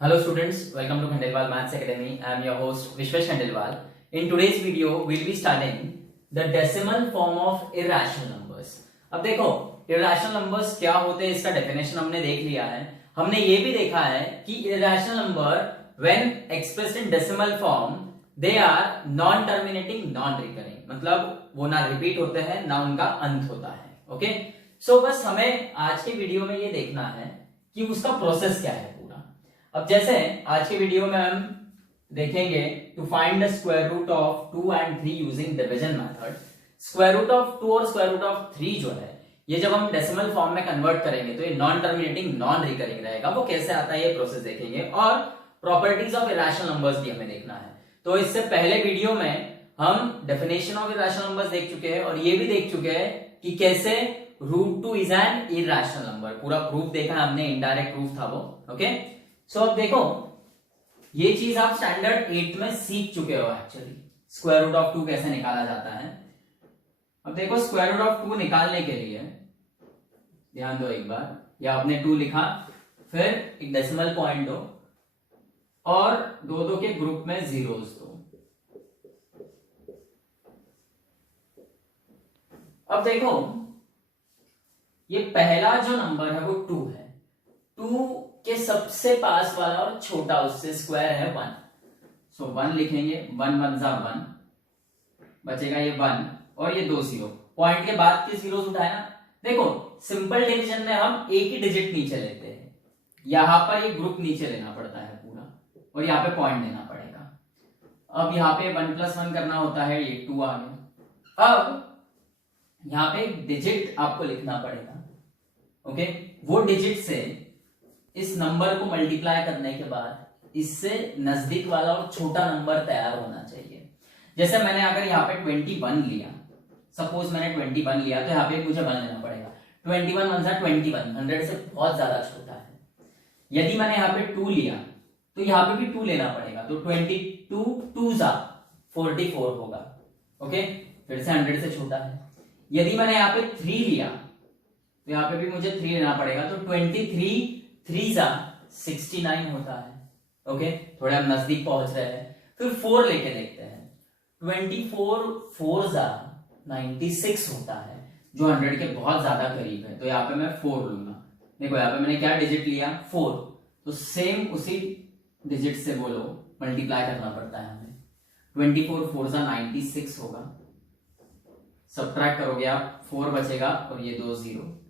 Hello students, welcome to Khandelwal Maths Academy. I am your host Vishwesh Khandelwal. In today's video, we'll be studying the decimal form of irrational numbers. अब देखो irrational numbers क्या होते हैं, इसका definition हमने देख लिया है. हमने ये भी देखा है कि irrational number when expressed in decimal form they are non-terminating, non-recurring. मतलब वो ना रिपीट होते हैं ना उनका अंत होता है. ओके, सो बस हमें आज के वीडियो में ये देखना है कि उसका प्रोसेस क्या है पूरा. अब जैसे आज के वीडियो में हम देखेंगे to find the square root of 2 and 3 using division method. Square root of 2 और स्क्वायर रूट ऑफ 3 जो है ये जब हम डेसिमल फॉर्म में कन्वर्ट करेंगे तो ये नॉन टर्मिनेटिंग नॉन रिकरिंग रहेगा. वो कैसे आता है ये प्रोसेस देखेंगे और प्रॉपर्टीज ऑफ इरेशनल नंबर्स भी हमें देखना है. तो इससे पहले वीडियो में हम डेफिनेशन ऑफ इरेशनल नंबर्स देख चुके हैं और ये भी देख चुके हैं कि कैसे √2 इज एन इरेशनल नंबर. पूरा प्रूफ देखा है हमने, इनडायरेक्ट प्रूफ था वो. ओके, सो अब देखो ये चीज आप स्टैंडर्ड 8 में सीख चुके हो एक्चुअली, स्क्वायर रूट ऑफ 2 कैसे निकाला जाता है. अब देखो स्क्वायर रूट ऑफ 2 निकालने के लिए ध्यान दो एक बार, या आपने 2 लिखा फिर एक डेसिमल पॉइंट दो और दो के ग्रुप में जीरोस दो. अब देखो ये पहला जो नंबर है वो 2 है. 2 के सबसे पास वाला और छोटा उससे स्क्वायर है 1. सो 1 लिखेंगे, 1 1 जा 1, बचेगा ये 1 और ये 2 जीरो. पॉइंट के बाद के जीरोस उठाए ना. देखो सिंपल डिवीजन में हम एक ही डिजिट नीचे लेते हैं, यहां पर ये ग्रुप नीचे लेना पड़ता है पूरा और यहाँ पे पॉइंट देना पड़ेगा. अब यहाँ पे 1 + 1 करना होता है, ये 2 आ गया. अब यहाँ पे एक डिजिट आपको लिखना पड़ेगा. ओके, वो डिजिट से इस नंबर को मल्टीप्लाई करने के बाद इससे नजदीक वाला और छोटा नंबर तैयार होना चाहिए. जैसे मैंने अगर यहाँ पे 21 लिया, सपोज मैंने 21 लिया तो यहाँ पे मुझे 1 लेना पड़ेगा. 21 1 जा 21, 100 से बहुत ज्यादा छोटा है. यदि मैंने यहाँ पे 2 लिया तो यहाँ पे भी 2 लेना पड़ेगा. तो 22 2 जा 44 होगा. ओके, फिर से 100 से छोटा है. यदि मैंने यहाँ पे 3 लिया तो यहाँ पे भी मुझे 3 लेना पड़ेगा. तो 23 3 जा 69 होता है. ओके, थोड़ा हम नजदीक पहुंच रहे हैं. फिर 4 लेके देखते हैं. 24 4 जा 96 होता है, जो 100 के बहुत ज्यादा करीब है. तो यहाँ पे मैं 4 लूंगा. देखो यहाँ पे मैंने क्या डिजिट लिया, 4. तो सेम उसी डिजिट से बोलो मल्टीप्लाई करना पड़ता है हमें. 24 4 जा 96 होगा. सब्ट्रैक्ट करोगे आप, 4 बचेगा और ये 2 जीरो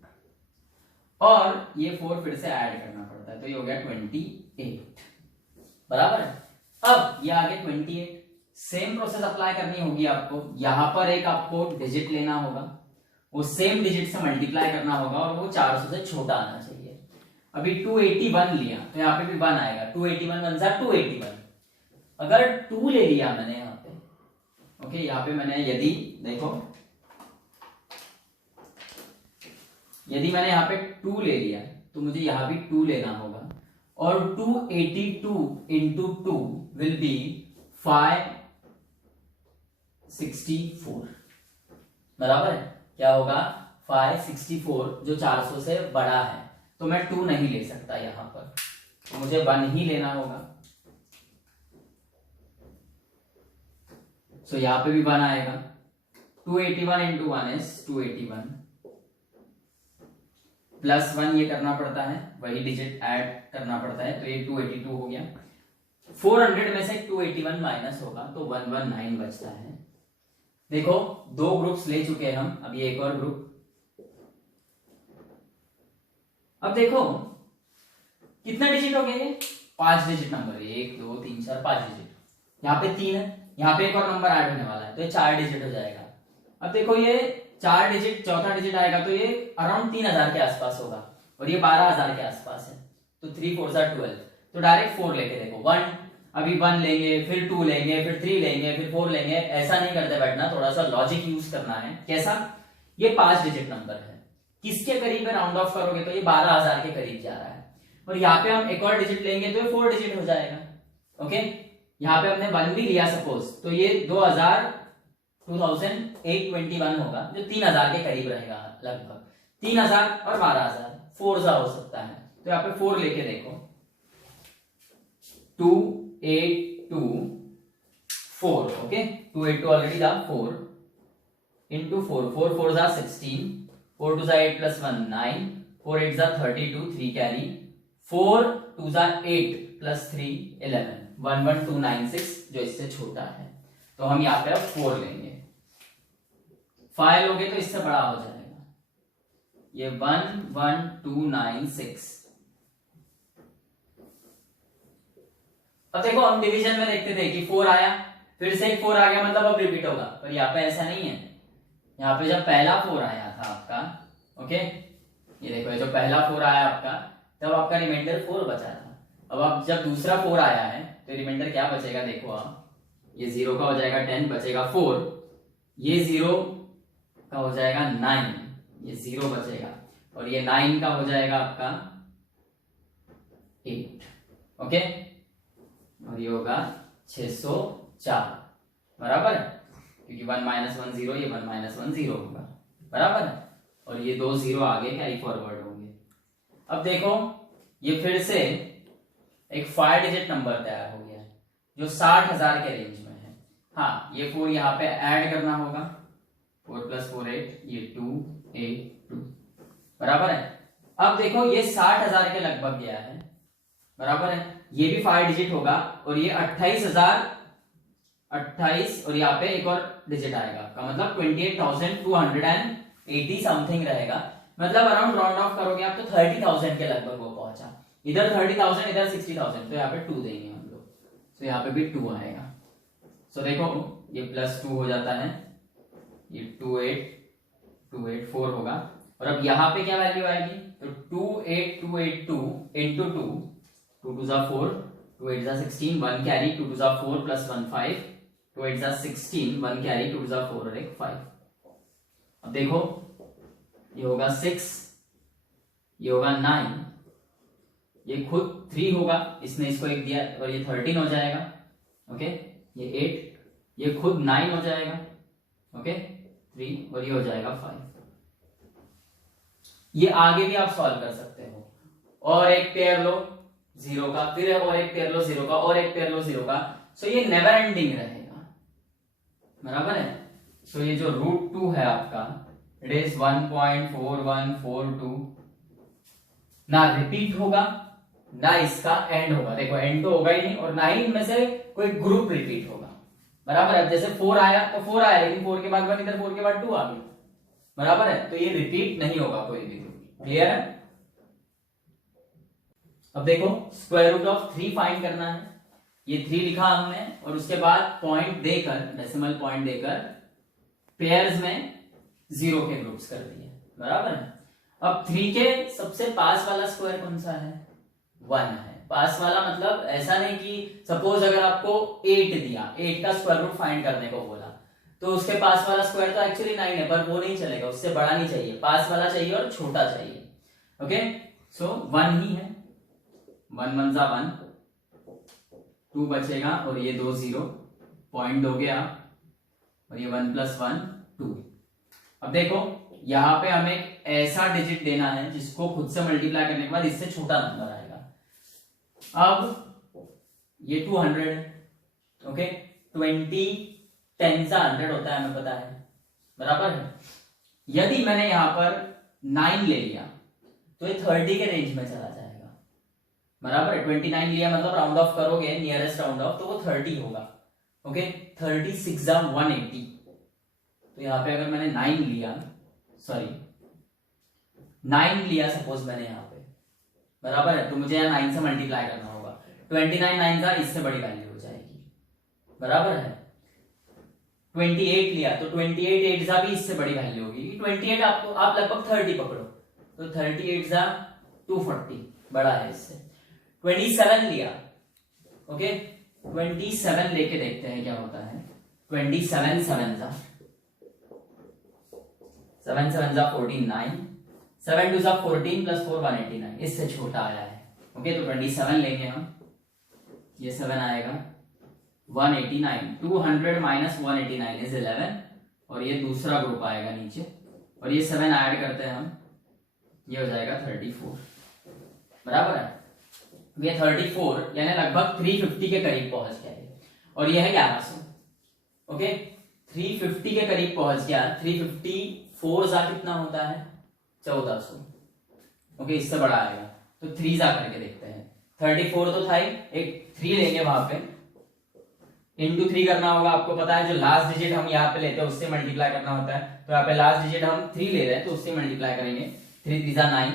और ये 4 फिर से ऐड करना पड़ता है. तो ये हो गया 28 बराबर है. अब ये आगे 28. सेम प्रोसेस अप्लाई करनी होगी आपको. यहां पर एक आपको डिजिट लेना होगा, वो सेम डिजिट से मल्टीप्लाई करना होगा और वो 400 से छोटा आना चाहिए. अभी 281 लिया तो यहाँ पे भी 1 आएगा. 281 1 जा 281. अगर 2 ले लिया मैंने यहाँ पे, ओके, यहाँ पे मैंने यदि देखो यदि मैंने यहाँ पे 2 ले लिया तो मुझे यहाँ भी 2 लेना होगा और 282 into 2 विल बी 564 बराबर है. क्या होगा 564, जो 400 से बड़ा है. तो मैं 2 नहीं ले सकता यहाँ पर, तो मुझे 1 ही लेना होगा. सो यहाँ पे भी 1 आएगा. 281 into 1 is 281 +1 ये करना पड़ता है, वही डिजिट ऐड करना पड़ता है. तो ये 282 हो गया. 400 में से 281 माइनस होगा तो 119 बचता है. देखो 2 ग्रुप्स ले चुके हैं हम, अब ये एक और ग्रुप. अब देखो कितना डिजिट हो गया ये, 5 डिजिट नंबर. 1 2 3 4 5 डिजिट. यहाँ पे 3 है, यहाँ पे एक और नंबर ऐड होने वाला है तो ये 4 डिजिट हो जाएगा. अब देखो ये 4 डिजिट, चौथा डिजिट आएगा तो ये अराउंड 3000 के आसपास होगा और ये 12000 के आसपास है. तो 3 4 जा 12. तो डायरेक्ट 4 लेके देखो 1, अभी 1 लेंगे, फिर 2 लेंगे, फिर 3 लेंगे, फिर 4 लेंगे. ऐसा नहीं करते बैठना, थोड़ा सा लॉजिक यूज करना है. कैसा, ये 5 डिजिट नंबर है, किसके करीब है, राउंड ऑफ करोगे तो ये 12000 के करीब जा रहा है. और यहाँ पे हम एक और डिजिट लेंगे तो ये 4 डिजिट हो जाएगा. ओके, यहाँ पे हमने 1 भी लिया सपोज, तो ये 2821 होगा, जो 3000 के करीब रहेगा लगभग. 3000 और 12000 4 जा हो सकता है. तो यहाँ पे 4 लेके देखो. 2 8 2 4, ओके 2 8 2 ऑलरेडी था 4 into 4 4 4 जा 16 4 2 जा 8 plus 1 9 4 8 जा 32 3 कैरी 4 2 जा 8 plus 3 11 11296 जो इससे छोटा है, तो हम यहाँ पे अब 4 लेंगे। 5 लोगे तो इससे बड़ा हो जाएगा, ये 11296। अब देखो हम डिवीजन में देखते थे कि 4 आया फिर से एक 4 आ गया, मतलब अब रिपीट होगा, पर यहाँ पे ऐसा नहीं है। यहाँ पे जब पहला 4 आया था आपका, ओके ये देखो ये जो पहला 4 आया आपका, तब आपका रिमाइंडर 4 बचा था। अब आप जब दूसरा 4 आया है तो रिमाइंडर क्या बचेगा, देखो आप, ये 0 का हो जाएगा 10, बचेगा 4, ये 0 का हो जाएगा 9, ये 0 बचेगा, और ये 9 का हो जाएगा आपका 8, ओके, और ये होगा 604 बराबर है, क्योंकि 1 - 1 0, ये 1 - 1 0 होगा बराबर है, और ये 2 0 आगे कैरी फॉरवर्ड होंगे। अब देखो ये फिर से एक 5 डिजिट नंबर तैयार हो गया है जो 60,000 के रेंज में है। हाँ ये 4 यहाँ पे ऐड करना होगा, 4 + 4 8, ये 2 8 2 बराबर है। अब देखो ये 60,000 के लगभग गया है बराबर है, ये भी 5 डिजिट होगा, और ये 28,028 और यहाँ पे एक और डिजिट आएगा आपका, मतलब 28,280 समथिंग रहेगा, मतलब अराउंड राउंड ऑफ करोगे आप तो 30,000 के लगभग वो पहुंचा, इधर 30,000 इधर 60,000, तो यहाँ पे 2 देंगे हम लोग, तो यहाँ पे भी 2 आएगा। सो देखो ये +2 हो जाता है, ये 28284 होगा, और अब यहाँ पे क्या वैल्यू आएगी, तो 28282 इंटू 2 2 2 जा 4 2 8 जा 16 1 कैरी 2 2 जा 4 + 1 5 2 8 जा 16 1 कैरी 2 2 जा 4 और एक 5। अब देखो ये होगा 6, ये होगा 9, ये खुद 3 होगा, इसने इसको 1 दिया, और ये 13 हो जाएगा, ओके ये 8, ये खुद 9 हो जाएगा, ओके 3, और ये हो जाएगा 5। ये आगे भी आप सॉल्व कर सकते हो, और एक पेयर लो 0 का, फिर और एक पेयर लो 0 का, और एक पेयर लो 0 का, सो ये नेवर एंडिंग रहेगा बराबर है। सो ये जो √2 है आपका, इट इज 1.4142, ना रिपीट होगा ना इसका एंड होगा, देखो एंड तो होगा ही नहीं, और ना ही इनमें से कोई ग्रुप रिपीट होगा बराबर है। जैसे 4 आया तो 4 आया, लेकिन 4 के बाद 1 इधर 4 के बाद 2 आ गई बराबर है, तो ये रिपीट नहीं होगा कोई भी ग्रुप, क्लियर है। अब देखो √3 फाइंड करना है, ये 3 लिखा हमने, और उसके बाद पॉइंट देकर, डेसिमल पॉइंट देकर पेयर्स में 0 के ग्रुप्स कर दिए बराबर है। अब 3 के सबसे पास वाला स्क्वायर कौन सा है, 1 है। पास वाला मतलब ऐसा नहीं कि सपोज अगर आपको 8 दिया, 8 का स्क्वायर रूट फाइंड करने को बोला, तो उसके पास वाला स्क्वायर तो एक्चुअली 9 है, पर वो नहीं चलेगा, उससे बड़ा नहीं चाहिए, पास वाला चाहिए और छोटा चाहिए, ओके। सो 1 ही है, 1 1 जा 1, 2 बचेगा, और ये 2 0 पॉइंट हो गया, और ये 1 + 1 2। अब देखो यहां पे हमें ऐसा डिजिट देना है जिसको खुद से मल्टीप्लाई करने के बाद इससे छोटा नंबर आएगा। अब ये 200 है, ओके 20 10 सा 100 होता है, हमें पता है बराबर है। यदि मैंने यहां पर 9 ले लिया तो ये 30 के रेंज में चला जाएगा बराबर है। 29 लिया मतलब राउंड ऑफ करोगे, नियरेस्ट राउंड ऑफ, तो वो 30 होगा, ओके 36 जा 180, तो यहां पे अगर मैंने 9 लिया, सॉरी 9 लिया सपोज मैंने यहां पे बराबर है, तो मुझे यहाँ 9 से मल्टीप्लाई करना होगा, 29 9 जा इससे बड़ी वैल्यू हो जाएगी बराबर है। 28 लिया तो 28 8 जा भी इससे बड़ी वैल्यू होगी, 28 आपको आप लगभग 30 पकड़ो, तो 38 जा 240 बड़ा है इससे। 27 लिया, ओके 27 लेके देखते हैं क्या होता है। 27 7 जा 7 7 जा 49, 7 2 जा 14 + 4 189, इससे छोटा आया है, ओके तो 27 लेंगे हम, ये 7 आएगा 189, 200 - 189 इज 11, और ये दूसरा ग्रुप आएगा नीचे, और ये 7 ऐड करते हैं हम, ये हो जाएगा 34 बराबर है। ये 34 यानी लगभग 350 के करीब पहुंच गया है, और ये है 1100। ओके, 350 के करीब पहुंच गया। 354 जा कितना होता है? 1400। ओके, इससे बड़ा आएगा तो 3 जा करके देखते हैं। 34 तो था ही, एक 3 लेंगे वहां पे, इंटू 3 करना होगा। आपको पता है जो लास्ट डिजिट हम यहाँ पे लेते हैं उससे मल्टीप्लाई करना होता है, तो यहाँ पे लास्ट डिजिट हम 3 ले रहे हैं तो उससे मल्टीप्लाई करेंगे। 3 3 जा 9,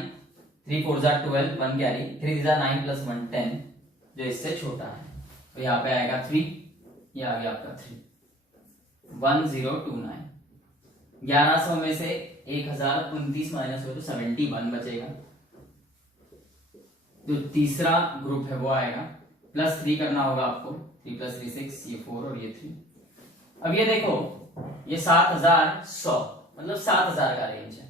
3 4 जा 12, 1 कैरी, 3 3 जा 9 प्लस 1 10, जो इससे छोटा है, तो यहाँ पे आएगा 3, ये आ गया आपका 3, 1029। 1100 में से 1029 माइनस हो तो 71 बचेगा। जो तीसरा ग्रुप है वो आएगा, प्लस 3 करना होगा आपको, 3 प्लस 3 6, ये 4 और ये 3। अब ये देखो, ये 7100 मतलब 7000 का रेंज है,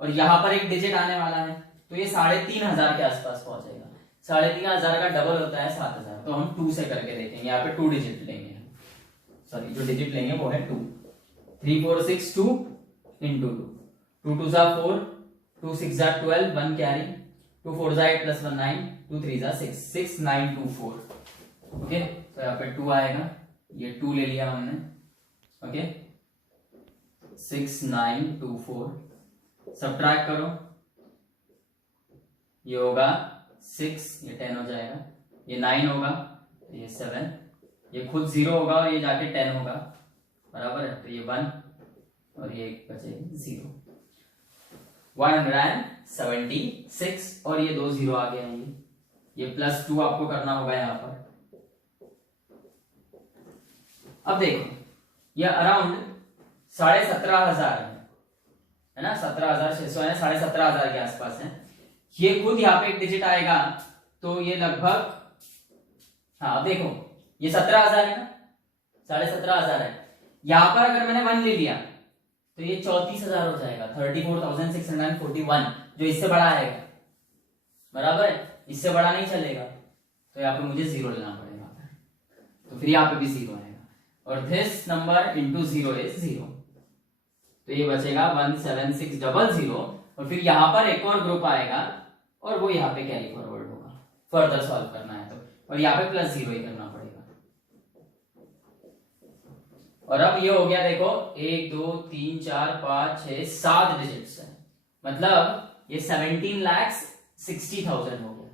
और यहां पर एक डिजिट आने वाला है, तो ये 3500 के आसपास पहुंचेगा। 3500 का डबल होता है 7000, तो हम 2 से करके देखेंगे। यहाँ पे 2 डिजिट लेंगे, सॉरी जो डिजिट लेंगे वो है 2। 3 4 6 2 इंटू 2, 2 2 जा 4, 2 6 जा 12, 1 कैरी, 2 4 जा 8 प्लस 1 9, 2 3 जा 6, 6 9 2 4। ओके, तो यहाँ पे 2 आएगा, ये 2 ले लिया हमने। ओके, 6 9 2 4, सब्ट्रैक्ट करो, ये होगा 6, ये 10 हो जाएगा, ये 9 होगा, ये 7, ये खुद 0 होगा और ये जाके 10 होगा, बराबर है, तो ये 1 और ये बचेगा 0। 176 और ये 2 0 आ गए हैं, ये प्लस 2 आपको करना होगा यहाँ पर। अब देखो, ये अराउंड 17,500 है ना, 17,600 है, 17,500 के आसपास है। ये खुद यहाँ पे एक डिजिट आएगा, तो ये लगभग, हाँ देखो ये 17,000 है ना, 17,500 है। यहाँ पर अगर मैंने 1 ले लिया तो ये 34,000 हो जाएगा, 34,641, जो इससे बड़ा आएगा, बराबर है, इससे बड़ा नहीं चलेगा, तो यहाँ पे मुझे 0 लेना पड़ेगा, तो फिर यहाँ पे भी 0 आएगा, और दिस नंबर इंटू 0 इज 0, तो ये बचेगा 17600, और फिर यहाँ पर एक और ग्रुप आएगा और वो यहाँ पे कैरी फॉरवर्ड होगा, फर्दर सॉल्व करना है तो, और यहाँ पे प्लस 0 ही करना पड़ेगा। और अब ये हो गया, देखो 1 2 3 4 5 6 7 डिजिट्स है, मतलब ये 17,60,000 हो गया,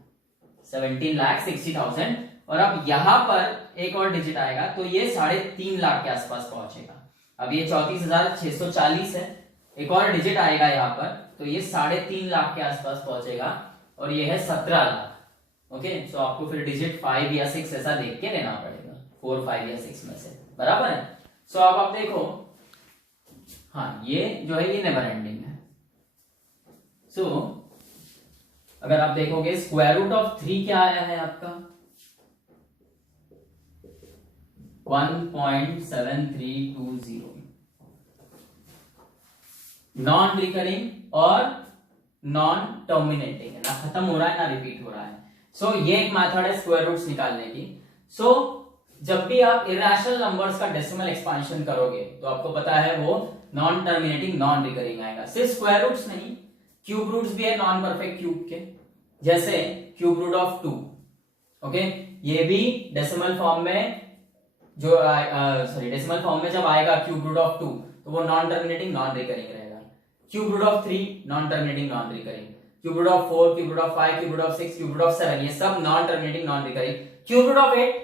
17,60,000। और अब यहां पर एक और डिजिट आएगा तो ये 3.5 लाख के आसपास पहुंचेगा। अब ये 34,640 है, एक और डिजिट आएगा यहाँ पर तो ये 3.5 लाख के आसपास पहुंचेगा, और ये है 17 लाख। ओके, सो आपको फिर डिजिट 5 या 6 ऐसा देख के लेना पड़ेगा, 4 5 या 6 में से, बराबर है। सो अब आप देखो, हाँ ये जो है ये नेवर एंडिंग है। सो अगर आप देखोगे स्क्वायर रूट ऑफ 3 क्या आया है आपका, 1.7320। नॉन रिकरिंग और नॉन टर्मिनेटिंग है ना, खत्म हो रहा है ना रिपीट हो रहा है। सो ये एक मेथड है स्क्वायर रूट्स निकालने की। सो जब भी आप इरेशनल नंबर्स का डेसिमल एक्सपांशन करोगे तो आपको पता है वो नॉन टर्मिनेटिंग नॉन रिकरिंग आएगा। सिर्फ स्क्वायर रूट्स नहीं, क्यूब रूट्स भी है नॉन परफेक्ट क्यूब के, जैसे क्यूब रूट ऑफ 2। ओके, ये भी डेसिमल फॉर्म में जो डेसिमल फॉर्म में जब आएगा क्यूब रूट ऑफ 2 तो वो नॉन टर्मिनेटिंग नॉन रिकरिंग रहेगा। Cube root of 3 non terminating non recurring, cube root of 4, cube root of 5, cube root of 6, cube root of 7, ये सब non terminating non recurring. Cube root of 8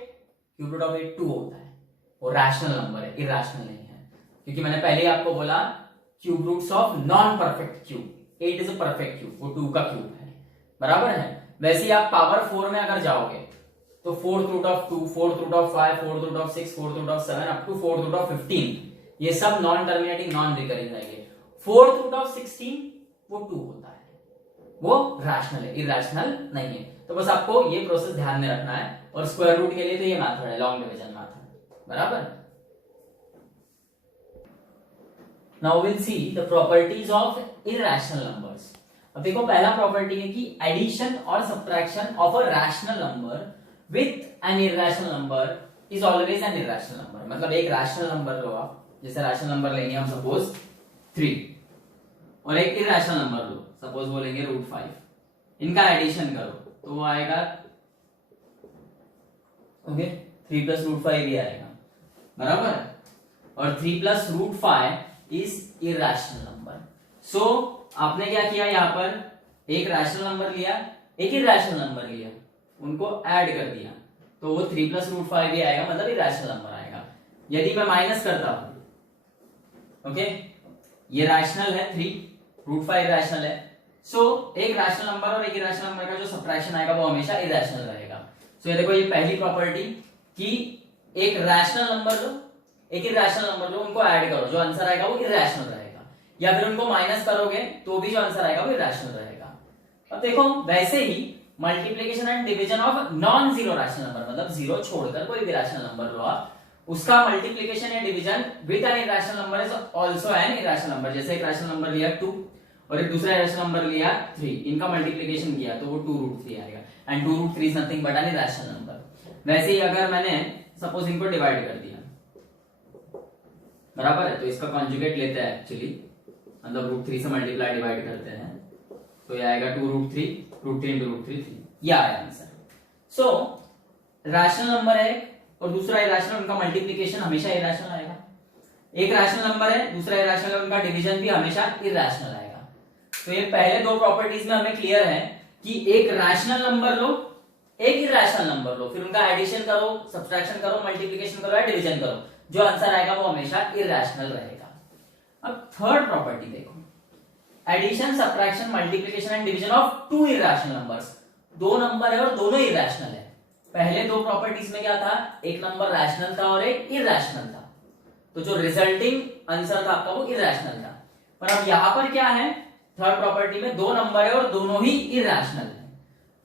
2 होता है, वो rational number है, irrational नहीं है, क्योंकि मैंने पहले ही आपको बोला cube roots of non perfect cube, 8 is a perfect cube, वो 2 का क्यूब है, बराबर है। वैसे ही आप पावर 4 में अगर जाओगे तो 4th root of 2, 4th root of 5, 4th root of 6, 4th root of 7 up to 4th root of 15, ये सब नॉन टर्मिनेटिंग नॉन रिकरिंग रहेंगे। 4th रूट ऑफ 16 वो 2 होता है, वो रैशनल है, इरैशनल नहीं है। तो बस आपको ये प्रोसेस ध्यान में रखना है, और स्क्वायर रूट के लिए तो ये मेथड है, लॉन्ग डिवीजन मेथड, बराबर। Now will see the properties of irrational numbers. अब देखो पहला प्रॉपर्टी है कि एडिशन और subtraction of a rational number with an irrational number is always an irrational number. मतलब एक रैशनल नंबर लो आप, जैसे रैशनल नंबर लेंगे हम सपोज 3, और एक इरैशनल नंबर लो, सपोज वो लेंगे √5, इनका एडिशन करो तो वो आएगा ओके, 3 प्लस रूट 5 भी आएगा, बराबर। और 3 plus root 5 is irrational number. So आपने क्या किया, यहाँ पर एक रैशनल नंबर लिया, एक इरेशनल नंबर लिया, उनको ऐड कर दिया, तो वो 3 प्लस रूट 5 भी आएगा, मतलब इरेशनल नंबर आएगा। यदि मैं माइनस करता हूं, ओके, ये रैशनल है 3, रूट 5 इरेशनल है, सो एक रैशनल नंबर और एक इरेशनल नंबर का जो सब्ट्रैक्शन आएगा वो हमेशा इरेशनल रहेगा। सो ये देखो, ये पहली प्रॉपर्टी कि एक रैशनल नंबर लो, एक इरेशनल नंबर लो, उनको ऐड करो, जो आंसर आएगा वो इरेशनल रहेगा, या फिर उनको माइनस करोगे तो भी जो आंसर आएगा वो इरेशनल रहेगा। अब देखो, वैसे ही multiplication and division of non zero rational number, मतलब जीरो छोड़कर कोई भी रैशनल नंबर लो आप, उसका मल्टीप्लीकेशन या division with N irrational number is also an irrational number. जैसे एक रैशनल नंबर लिया 2 और एक दूसरा इरेशनल नंबर लिया 3, इनका मल्टीप्लीकेशन किया तो वो 2 रूट 3 आएगा, and 2 root 3 is nothing but an irrational number. वैसे ही अगर मैंने सपोज इनको डिवाइड कर दिया, बराबर है, तो इसका कॉन्जुगेट लेते हैं एक्चुअली, मतलब रूट 3 से मल्टीप्लाई डिवाइड करते हैं, तो ये आएगा 2 रूट 3, रूट 3 इंटू रूट 3, 3, ये आया आंसर। सो रैशनल नंबर है और दूसरा इरेशनल, उनका मल्टीप्लीकेशन हमेशा इरेशनल आएगा। एक रैशनल नंबर है, दूसरा इरेशनल है, उनका डिवीजन भी हमेशा इरेशनल आएगा। तो ये पहले दो प्रॉपर्टीज में हमें क्लियर है कि एक रैशनल नंबर लो, एक इरेशनल नंबर लो, फिर उनका एडिशन करो, सब्ट्रैक्शन करो, मल्टीप्लीकेशन करो या डिवीजन करो, जो आंसर आएगा वो हमेशा इरेशनल रहेगा। अब थर्ड प्रॉपर्टी देखो, addition, subtraction, multiplication and division of two irrational numbers. दो नंबर है और दोनों इरेशनल है। पहले दो प्रॉपर्टीज में क्या था, एक नंबर रैशनल था और एक इरेशनल था, तो जो रिजल्टिंग आंसर था आपका वो इरेशनल था। पर अब यहां पर क्या है, थर्ड प्रॉपर्टी में दो नंबर है और दोनों ही इरेशनल है,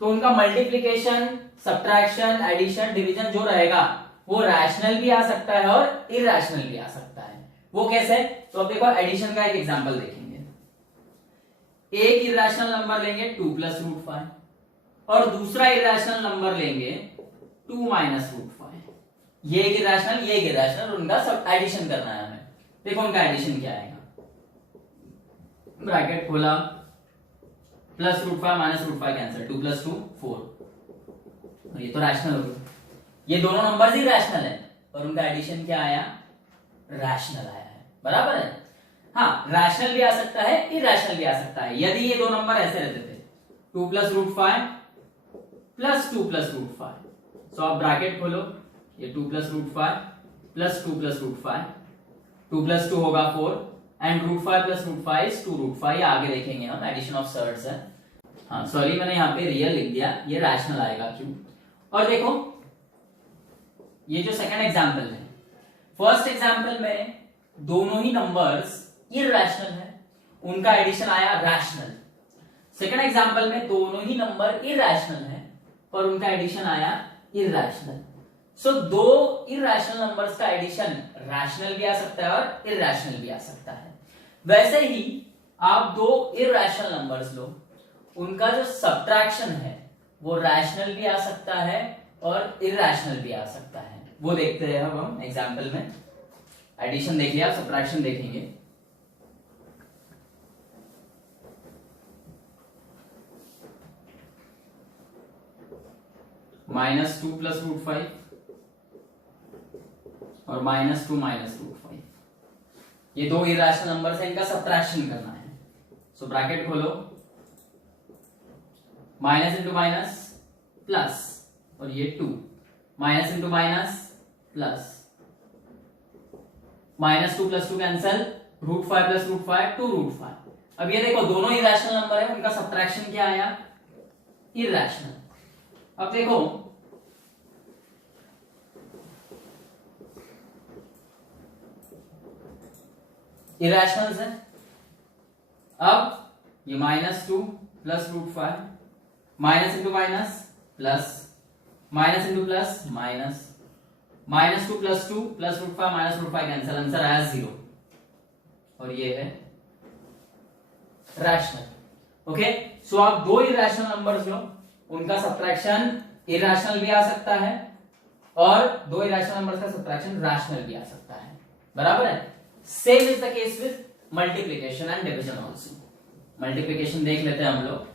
तो उनका मल्टीप्लीकेशन, सब्ट्रैक्शन, एडिशन, डिवीजन जो रहेगा वो रैशनल भी आ सकता है और इरेशनल भी आ सकता है। वो कैसे, तो अब देखो एडिशन का एक एग्जांपल देखेंगे। एक इरेशनल नंबर लेंगे 2 प्लस रूट 5 और दूसरा इरेशनल नंबर लेंगे 2 माइनस रूट 5। ये एक इरेशनल, ये एक इरेशनल, उनका सब एडिशन करना है हमें। देखो उनका एडिशन क्या आएगा, ब्रैकेट खोला, plus root 5 minus root 5 cancel, 2 plus 2 4, ये तो रैशनल हो गया। ये दोनों नंबर ही रैशनल है और उनका एडिशन क्या आया, रैशनल आया है, बराबर है। हाँ, रैशनल भी आ सकता है, इरेशनल भी आ सकता है। यदि ये दो नंबर ऐसे रहते थे 2 plus root 5 plus 2 plus root 5, so आप ब्रैकेट खोलो, ये 2 plus root 5 plus 2 plus root 5, 2 plus 2 होगा 4 and root 5 plus root 5 is 2 root 5। आगे देखेंगे हम, एडिशन ऑफ सर्ड्स है। हाँ सॉरी, मैंने यहाँ पे रियल लिख दिया, ये रैशनल आएगा क्यों। और देखो ये जो सेकंड एग्जांपल है, फर्स्ट एग्जांपल में दोनों ही नंबर्स इरेशनल है, उनका एडिशन आया रैशनल। सेकंड एग्जांपल में दोनों ही नंबर इरेशनल है पर उनका एडिशन आया इरेशनल। सो दो इरेशनल नंबर्स का एडिशन रैशनल भी आ सकता है और इरेशनल भी आ सकता है। वैसे ही आप दो इरेशनल नंबर्स लो, उनका जो सब्ट्रैक्शन है वो रैशनल भी आ सकता है और इरेशनल भी आ सकता है। वो देखते हैं अब हम एग्जांपल में। एडिशन देख लिया, सब्ट्रैक्शन देखेंगे। -2 प्लस रूट 5 और -2 माइनस रूट 5, ये दो इरेशनल नंबर्स हैं, इनका सब्ट्रैक्शन करना है। सो ब्रैकेट खोलो, माइनस इंटू माइनस प्लस, और ये 2, minus into minus plus, -2 plus 2 cancel, root 5 plus root 5 2 root 5। अब ये देखो दोनों इरेशनल नंबर है, उनका सब्ट्रैक्शन क्या आया, इरेशनल। अब देखो इरेशनल्स है। अब ये -2 plus root 5, minus into minus plus, minus into plus minus, -2 plus 2 plus root 5 minus root 5 cancel, answer आया 0। और ये है रैशनल। ओके, सो आप दो इरेशनल नंबर्स लो, उनका सब्ट्रैक्शन इरेशनल भी आ सकता है और दो इरेशनल नंबर्स का सब्ट्रैक्शन रैशनल भी आ सकता है, बराबर है। Same is the case with multiplication and division also. Multiplication देख लेते हैं हम लोग।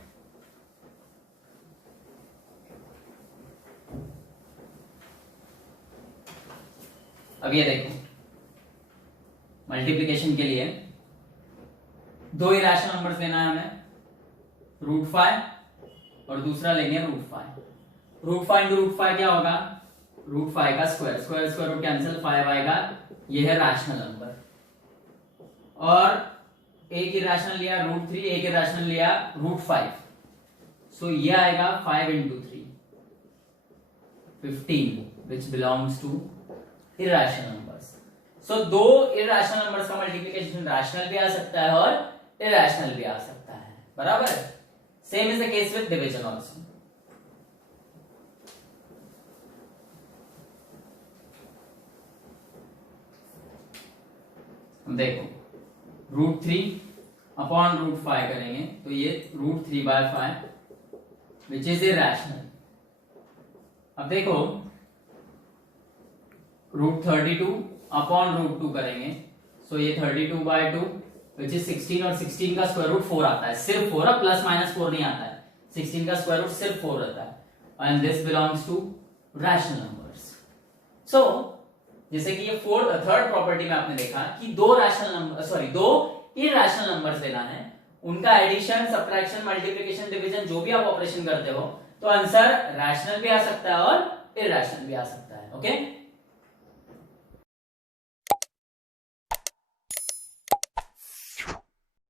अब ये देखो, मल्टीप्लीकेशन के लिए दो इरेशनल नंबर्स लेना है हमें, √5 और दूसरा लेंगे √5। √5 इंटू √5 क्या होगा, √5 का square, square square root cancel, 5 आएगा, ये है रैशनल नंबर। और एक इरेशनल लिया √3, एक इरेशनल लिया √5, सो ये आएगा 5 into 3 15, which belongs to irrational numbers. So दो इरेशनल नंबर्स का मल्टीप्लिकेशन रैशनल भी आ सकता है और इरेशनल भी आ सकता है, बराबर। Same is the case with division also. देखो √3 अपॉन √5 करेंगे तो ये √3/5 विच इज इरेशनल। अब देखो √32 अपॉन √2 करेंगे, सो ये 32/2 विच इज 16, और 16 का स्क्वायर रूट 4 आता है, सिर्फ 4, प्लस माइनस 4 नहीं आता है, 16 का स्क्वायर रूट सिर्फ 4 रहता है, and this belongs to rational numbers. So जैसे कि ये थर्ड प्रॉपर्टी में आपने देखा कि दो इरेशनल नंबर्स लेना है, उनका एडिशन, सब्ट्रैक्शन, मल्टीप्लिकेशन, डिवीजन जो भी आप ऑपरेशन करते हो, तो आंसर रैशनल भी आ सकता है और इरेशनल भी आ सकता है। ओके